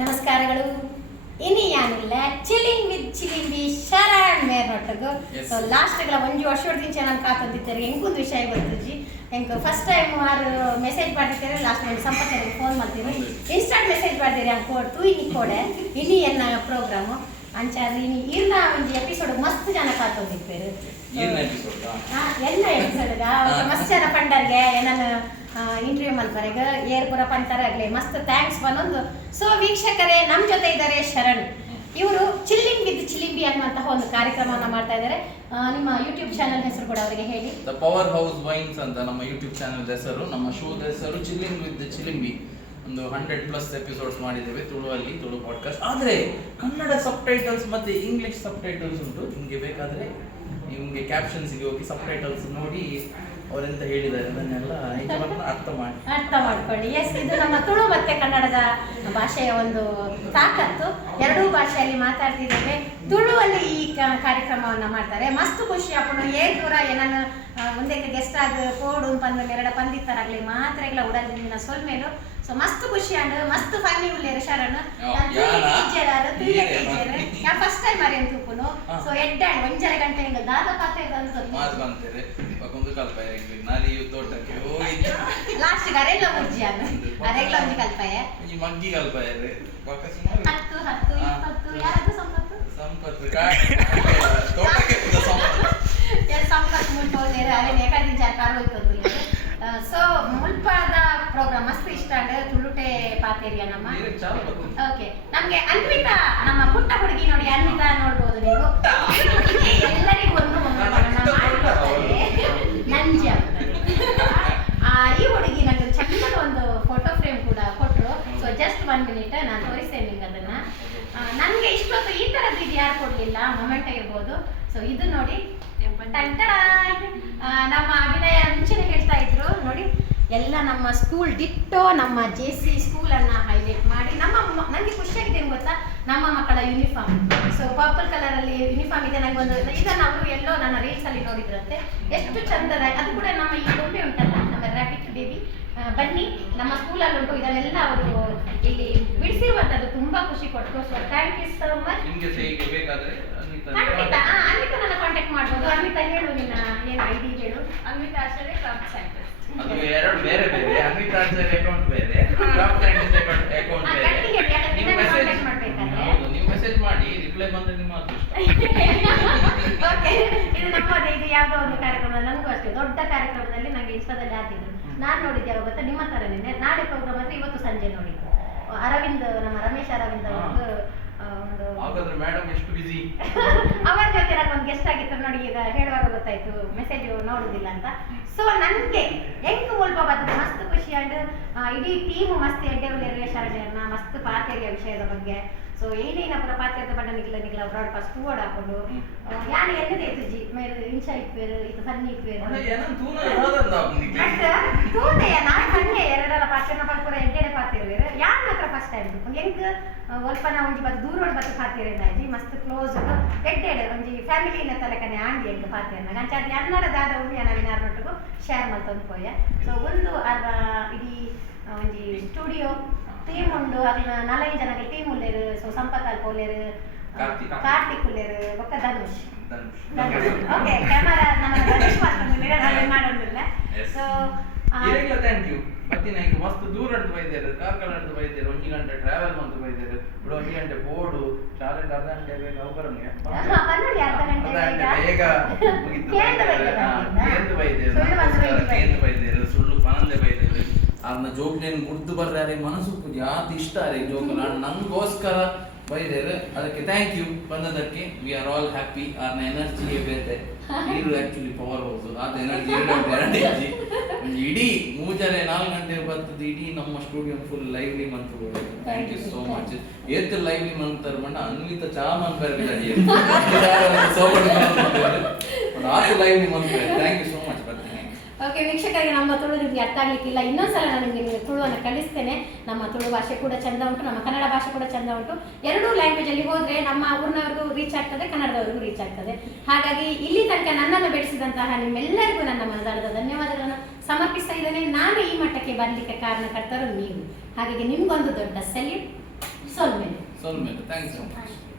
ನಮಸ್ಕಾರಗಳು. ಇನಿ ಯಾನಿಲ್ಲ ಚಿಲ್ಲಿಂಗ್ ವಿತ್ ಚಿಲಿಂಬಿ ಶರಣ್ ಮೇರ್ನೊಟ್ಟಗು ಸೊ ಲಾಸ್ಟ್ಗಳ ಒಂಜಿ ವರ್ಷದಿಂದ ನಾನು ಕಾತಂದಿದ್ದಾರೆ ಎಂಕೊಂದು ವಿಷಯ ಗೊತ್ತಜ್ಜಿ ಎಂಕ್ ಫಸ್ಟ್ ಟೈಮ್ ಆರು ಮೆಸೇಜ್ ಮಾಡಿರ್ತಾರೆ ಲಾಸ್ಟ್ ಟೈಮ್ ಸಂಪತ್ತಿಗೆ ಫೋನ್ ಮಾಡ್ತೀವಿ ಇನ್ಸ್ಟಾಂಟ್ ಮೆಸೇಜ್ ಮಾಡಿದ್ದೀರಿ ಹಂಗೆ ಕೊಡ್ತು ಇನಿ ಕೊಡೆ ಇನಿ ಎನ್ನ ಪ್ರೋಗ್ರಾಮು ಅಂಚಾದ್ರೆ ಇನಿ ಇರ್ನ ಒಂದು ಎಪಿಸೋಡ್ ಮಸ್ತ್ ಜನ ಕಾತಂದಿರ್ತಾರೆ ಎಲ್ಲ ಎಪಿಸೋಡ್ಗ ಮಸ್ತ್ ಜನ ಪಂಡರ್ಗೆ ಏನನ್ನು ಇಂಟರ್ವ್ಯೂ ಮಲ್ಪರೆಗ ಏರ್ಪುರ ಪಂತರಾಗಲಿ ಮಸ್ತ್ ಥ್ಯಾಂಕ್ಸ್ ಬಂದೊಂದು. ಸೊ ವೀಕ್ಷಕರೇ, ನಮ್ಮ ಜೊತೆ ಇದ್ದಾರೆ ಶರಣ್. ಇವರು ಚಿಲ್ಲಿಂಗ್ ವಿತ್ ಚಿಲಿಂಬಿ ಅನ್ನುವಂತಹ ಒಂದು ಕಾರ್ಯಕ್ರಮವನ್ನು ಮಾಡ್ತಾ ಇದ್ದಾರೆ. ನಿಮ್ಮ ಯೂಟ್ಯೂಬ್ ಚಾನಲ್ ಹೆಸರು ಕೂಡ ಅವರಿಗೆ ಹೇಳಿ. ದ ಪವರ್ ಹೌಸ್ ವೈನ್ಸ್ ಅಂತ ನಮ್ಮ ಯೂಟ್ಯೂಬ್ ಚಾನಲ್ ಹೆಸರು. ನಮ್ಮ ಶೋದ ಹೆಸರು ಚಿಲ್ಲಿಂಗ್ ವಿತ್ ಚಿಲಿಂಬಿ. ಒಂದು 100+ ಎಪಿಸೋಡ್ಸ್ ಮಾಡಿದ್ದೇವೆ ತುಳುವಲ್ಲಿ, ತುಳು ಪಾಡ್ಕಾಸ್ಟ್. ಆದರೆ ಕನ್ನಡ ಸಬ್ ಟೈಟಲ್ಸ್ ಮತ್ತೆ ಇಂಗ್ಲಿಷ್ ಸಬ್ ಟೈಟಲ್ಸ್ ಉಂಟು. ನಿಮಗೆ ಬೇಕಾದರೆ ನಿಮಗೆ ಕ್ಯಾಪ್ಷನ್ಸ್ಗೆ ಹೋಗಿ ಸಬ್ ಟೈಟಲ್ಸ್ ನೋಡಿ ಅವರೆಂತ ಹೇಳಿದ್ದಾರೆ ಅದನ್ನೆಲ್ಲ ಅರ್ಥ ಮಾಡ್ಕೊಳ್ಳಿ. ಎಸ್, ಇದು ನಮ್ಮ ತುಳು ಮತ್ತೆ ಕನ್ನಡದ ಭಾಷೆಯ ಒಂದು ತಾಕತ್ತು. ಎರಡೂ ಭಾಷೆಯಲ್ಲಿ ಮಾತಾಡ್ತಿದ್ದೇವೆ. ತುಳುವಲ್ಲಿ ಈ ಕಾರ್ಯಕ್ರಮವನ್ನು ಮಾಡ್ತಾರೆ. ಮಸ್ತ್ ಖುಷಿ ಅಪ್ಪನು ಏನ್ ದೂರ ಏನನ್ನು ಮುಂದೆ ಗೆಸ್ಟ್ ಆದ ಕೋಡು ಪಂದಲ್ಲಿ ಎರಡ ಪಂದಿತ್ತರಾಗ್ಲಿ ಮಾತ್ರೆಗಳ ಉಡಲಿನ ಸೊಲ್ಮೇಲು. ಸೊ ಮಸ್ತ್ ಖುಷಿ ಅಂಡ್ ಮಸ್ತ್ ಫನ್ನಿ ಉಳ್ಳೇರು ಶರಣ್ ಯಾ ಫಸ್ಟ್ ಟೈಮ್ ಅರಿ ಅಂತ ಉಪ್ಪುನು. ಸೊ ಎಡ್ಡ ಒಂಜರ ಗಂಟೆ ಹಿಂಗ ದಾದ ಪಾತ್ರೆ ಲಾಸ್ಟ್ ಅರೆಗ್ಲ ಮುರ್ಜಿ ಅನ್ನು ಅರೆಗ್ಲ ಒಂಜಿ ಕಲ್ಪಾಯ ಮಗ್ಗಿ ಕಲ್ಪಾಯ 10 10 20 ಯಾರದು ಸಂಪತ್ತು ಸಂಪತ್ತು ಮುಲ್ಪೋದೇರು ಅರೆ ನೇಕಾದಿ ಜಾಕಾರ ಹೋಯ್ತದ್ದು. ಸೊ ಮುಲ್ಪಾದ ಪ್ರೋಗ್ರಾಮ್ ಮಸ್ತ್ ಇಷ್ಟ ಅಂಡ್ ತುಳುಟೆ ಪಾತೇರಿಯ ನಮ್ಮ. ಓಕೆ, ನಮ್ಗೆ ಅನ್ವಿತಾ ನಮ್ಮ ಪುಟ್ಟ ಹುಡುಗಿ ನೋಡಿ, ಅನ್ವಿತಾ ನೋಡ್ಬೋದು ನೀವು. ಎಲ್ಲರಿಗೂ ಒಂದು ನಂಜಿ ಈ ಹುಡುಗಿ ನನಗೆ ಚಂದದ ಒಂದು ಫೋಟೋ ಫ್ರೇಮ್ ಕೂಡ ಕೊಟ್ಟರು. ಸೊ ಜಸ್ಟ್ 1 minute ನಾನು ತೋರಿಸ್ತೇನೆ ನಿಮ್ಗೆ ಅದನ್ನ. ನನಗೆ ಇಷ್ಟೊತ್ತು ಈ ಥರದ್ದು ಇದು ಯಾರು ಕೊಡಲಿಲ್ಲ, ಮೊಮೆಂಟ್ ಇರ್ಬೋದು. ಸೊ ಇದು ನೋಡಿ, ನಮ್ಮ ಅಭಿನಯ ಮುಂಚೆನೆ ಹೇಳ್ತಾ ಇದ್ರು ನೋಡಿ, ಎಲ್ಲ ನಮ್ಮ ಸ್ಕೂಲ್ ಡಿಟ್ಟೋ ನಮ್ಮ JC ಸ್ಕೂಲನ್ನು ಹೈಲೈಟ್ ಮಾಡಿ ನನಗೆ ಖುಷಿಯಾಗಿದೆ ಏನು ಗೊತ್ತಾ, ನಮ್ಮ ಮಕ್ಕಳ ಯೂನಿಫಾರ್ಮ್. ಸೊ ಪರ್ಪಲ್ ಕಲರಲ್ಲಿ ಯೂನಿಫಾರ್ಮ್ ಇದೆ. ನನಗೊಂದು ಇದನ್ನು ಅವರು ಎಲ್ಲೋ ನನ್ನ ರೀಲ್ಸಲ್ಲಿ ನೋಡಿದ್ರಂತೆ, ಎಷ್ಟು ಚಂದದ. ಅದು ಕೂಡ ನಮ್ಮ ಈ ಗೊಂಬೆ ಉಂಟಲ್ಲ, ನಮ್ಮ ರ್ಯಾಬಿಟ್ ಬೇಬಿ ಬನ್ನಿ ನಮ್ಮ ಸ್ಕೂಲಲ್ಲಿ ಉಂಟು. ಇದನ್ನೆಲ್ಲ ಅವರು ಇಲ್ಲಿ ಬಿಡಿಸಿರುವಂಥದ್ದು ತುಂಬ ಖುಷಿ ಕೊಟ್ಟು. So thank you so much. Anvita ನನ್ನ ಕಾಂಟ್ಯಾಕ್ಟ್ ಮಾಡ್ಬೋದು. ಅನ್ವಿತಾ ಹೇಳು, ನಿನ್ನ ಏನು ID ಹೇಳು. Anvita Acharya craft scientist. ಅದು ಎರಡು ಬೇರೆ ಬೇರೆ. ಅನ್ವಿತಾ ಆಚಾರ್ಯ ಅಕೌಂಟ್ ಬೇರೆ, ಕ್ರಾಫ್ಟ್ ಸೈಂಟಿಸ್ಟ್ ಅಕೌಂಟ್ ಬೇರೆ. ನೀವು ಮೆಸೇಜ್ ಮಾಡಿ, ರಿಪ್ಲೈ ಬಂದ್ರೆ ನಿಮ್ಮ ಅದೃಷ್ಟ. ಓಕೆ, ಇದು ನಮ್ಮದೇ. ಇದು ಯಾವುದೋ ಒಂದು ಕಾರ್ಯಕ್ರಮದಲ್ಲಿ ನನಗೂ ಅಷ್ಟೇ ದೊಡ್ಡ ಕಾರ್ಯಕ್ರಮದಲ್ಲಿ ನನಗೆ ಇನ್ಸ್ಟಾದಲ್ಲಿ ಹಾಕಿದ್ರು. ನಾನು ನೋಡಿದ್ದೆ ಯಾವಾಗ ಗೊತ್ತಾ, ನಿಮ್ಮ ಥರನೇ ನಾಳೆ ಪ್ರೋಗ್ರಾಮ್ ಅಂದ್ರೆ ಇವತ್ತು ಸಂಜೆ ನೋಡಿದ್ದು. ಅರವಿಂದ್, ನಮ್ಮ ರಮೇಶ್ ಅರವಿಂದ್ ಅವ್ರದ್ದು ಹಾಗಾದ್ರೆ ಮೇಡಮ್ ಎಷ್ಟು ಬಿಸಿ. ಅವರ ಜೊತೆ ನಾನು ಒಂದು ಗೆಸ್ಟ್ ಆಗಿತ್ತು ನೋಡಿ. ಈಗ ಹೇಳುವಾಗ ಗೊತ್ತಾಯ್ತು ಮೆಸೇಜ್ ನೋಡುದಿಲ್ಲ ಅಂತ. ಸೊ ನನಗೆ ಹೆಂಗ್ ಮುಲ್ಪ ಬರ್ತದೆ ಮಸ್ತ್ ಖುಷಿ ಅಂಡ್ ಇಡೀ ಟೀಮು ಮಸ್ತ್ ಎಡ್ಡೆವಲೇರು ಶರಣೆಯನ್ನ ಮಸ್ತ್ ಪಾತೇರಿಯ ವಿಷಯದ ಬಗ್ಗೆ. ಸೊ ಏನೇನ ಪುರ ಪಾತ್ರದ ಬಣ್ಣ ನಿಕ್ಲ ಬ್ರಾಡ್ ಫಸ್ಟ್ ಓಡ್ ಹಾಕೊಂಡು ಯಾನು ಎನ್ನದೇ ಇತ್ತು ಮೇಲೆ ಇಂಚ ಇಪ್ಪೇರು ಇದು ಸಣ್ಣ ಇಪ್ಪೇರು ತೂತೆಯ ನಾನು ಕಣ್ಣೆ ಎರಡರ ಪಾತ್ರೆನ ಪಡ್ಪುರ ಎಡ್ಡೆಡೆ ಪಾತಿರ್ವೇರು ಯಾರು ಮಾತ್ರ ಫಸ್ಟ್ ಟೈಮ್ ಹೆಂಗ್ ಒಲ್ಪನ ಒಂಜಿ ಬತ್ತು ದೂರೋಡ್ ಬತ್ತು ಪಾತಿರೇನಾಜಿ ಮಸ್ತ್ ಕ್ಲೋಸ್ ಎಡ್ಡೆಡೆ ಒಂಜಿ ಫ್ಯಾಮಿಲಿನ ತಲೆಕನೆ ಆಂಡಿ ಹೆಂಗ್ ಪಾತಿರ್ನಾಗ ಅಂಚ ಅದು ಎನ್ನಡ ದಾದ ಉಂಡು ನಾವಿನಾರ್ನೊಟ್ಟಿಗೂ ಶೇರ್ ಮಾಡ್ತಂದು ಪೋಯ. ಸೊ ಒಂದು ಅದ ಇಡೀ ಒಂಜಿ ಸ್ಟುಡಿಯೋ ಟೀಮ್ ಉಂಡು. ಅದನ್ನ 4 ಜನಕ್ಕೆ ಟೀಮ್ ಉಳ್ಳೇರು. ಸೊ ಸಂಪತ್ ಅಲ್ಪ ಉಳ್ಳೇರು, ಕಾರ್ತಿಕ್ ಉಳ್ಳೇರು, ಬೊಕ್ಕ ಧನುಷ್. ಓಕೆ, ಕ್ಯಾಮರಾ ನಮ್ಮ ಧನುಷ್ ಮಾಡ್ಕೊಂಡಿಲ್ಲ ಮಾಡೋದಿಲ್ಲ. So thank you. ಮತ್ತಿನ ಈಗ ಮಸ್ತ್ ದೂರ ಹಿಡ್ದು ಬೈದೇರು, ಕಾರ್ಕಳ ಹಿಡ್ದು ಬೈದೇರು, 1 ಗಂಟೆ ಟ್ರಾವೆಲ್ ಮಂತು ಬೈದೇರು, 1 ಗಂಟೆ ಬೋರ್ಡು ಚಾಲೆಂಜ್ ಅರ್ಧ ಗಂಟೆ ಬೇಗ ಅವಕರನ್ಗೆ ಬೇಗ ಕೇಂದ್ರ ಬೈದೇರು ಸುಳ್ಳು ಪನಂದೆ ಬೈದೇರು. ಅದನ್ನ ಜೋಕ್ನೇನು ಮುರ್ದು ಬರ್ತಾರೆ ಮನಸ್ಸು ಯಾತ್ ಇಷ್ಟ ರೀ ಜೋಕಲ್ಲ ನಂಗೋಸ್ಕರ ಬೈದೇರು. ಅದಕ್ಕೆ ಥ್ಯಾಂಕ್ ಯು ಬಂದದಕ್ಕೆ. We are all happy. ಅದನ್ನ ಎನರ್ಜಿ ಬೇತೆ ನೀರು ಆಕ್ಚುಲಿ ಪವರ್ ಹೌಸ್ ಅದು ಎನರ್ಜಿ ಎರಡು ಇಡೀ ಮೂಜಾನೆ 4 ಗಂಟೆ ಬರ್ತದೆ. ಇಡೀ ನಮ್ಮ studio full lively month. Thank you so much. ಏತ್ ಲೈವ್ಲಿ ಮಂತ್ ಮಂಡ ಅನ್ವಿತ ಚಾ ಮಂತ್ ಆತು lively month. Thank you so much. Okay ವೀಕ್ಷಕರಿಗೆ, ನಮ್ಮ ತುಳು ನಿಮಗೆ ಅರ್ಥ ಆಗ್ಲಿಕ್ಕಿಲ್ಲ, ಇನ್ನೊಂದ್ಸಲ ನಾನು ನಿಮಗೆ ತುಳುವನ್ನು ಕಲಿಸ್ತೇನೆ. ನಮ್ಮ ತುಳು ಭಾಷೆ ಕೂಡ ಚಂದ ಉಂಟು, ನಮ್ಮ ಕನ್ನಡ ಭಾಷೆ ಕೂಡ ಚಂದ ಉಂಟು. ಎರಡೂ ಲ್ಯಾಂಗ್ವೇಜಲ್ಲಿ ಹೋದರೆ ನಮ್ಮ ಊರಿನವ್ರಿಗೂ ರೀಚ್ ಆಗ್ತದೆ, ಕನ್ನಡದವ್ರಿಗೂ ರೀಚ್ ಆಗ್ತದೆ. ಹಾಗಾಗಿ ಇಲ್ಲಿ ತನಕ ನನ್ನನ್ನು ಬೆಳೆಸಿದಂತಹ ನಿಮ್ಮೆಲ್ಲರಿಗೂ ನನ್ನ ಮನದಾಳದ ಧನ್ಯವಾದಗಳನ್ನು ಸಮರ್ಪಿಸ್ತಾ ಇದ್ದೇನೆ. ನಾನು ಈ ಮಟ್ಟಕ್ಕೆ ಬರಲಿಕ್ಕೆ ಕಾರಣಕರ್ತರು ನೀವು. ಹಾಗಾಗಿ ನಿಮ್ಗೊಂದು ದೊಡ್ಡ salute. So soulmate thanks so much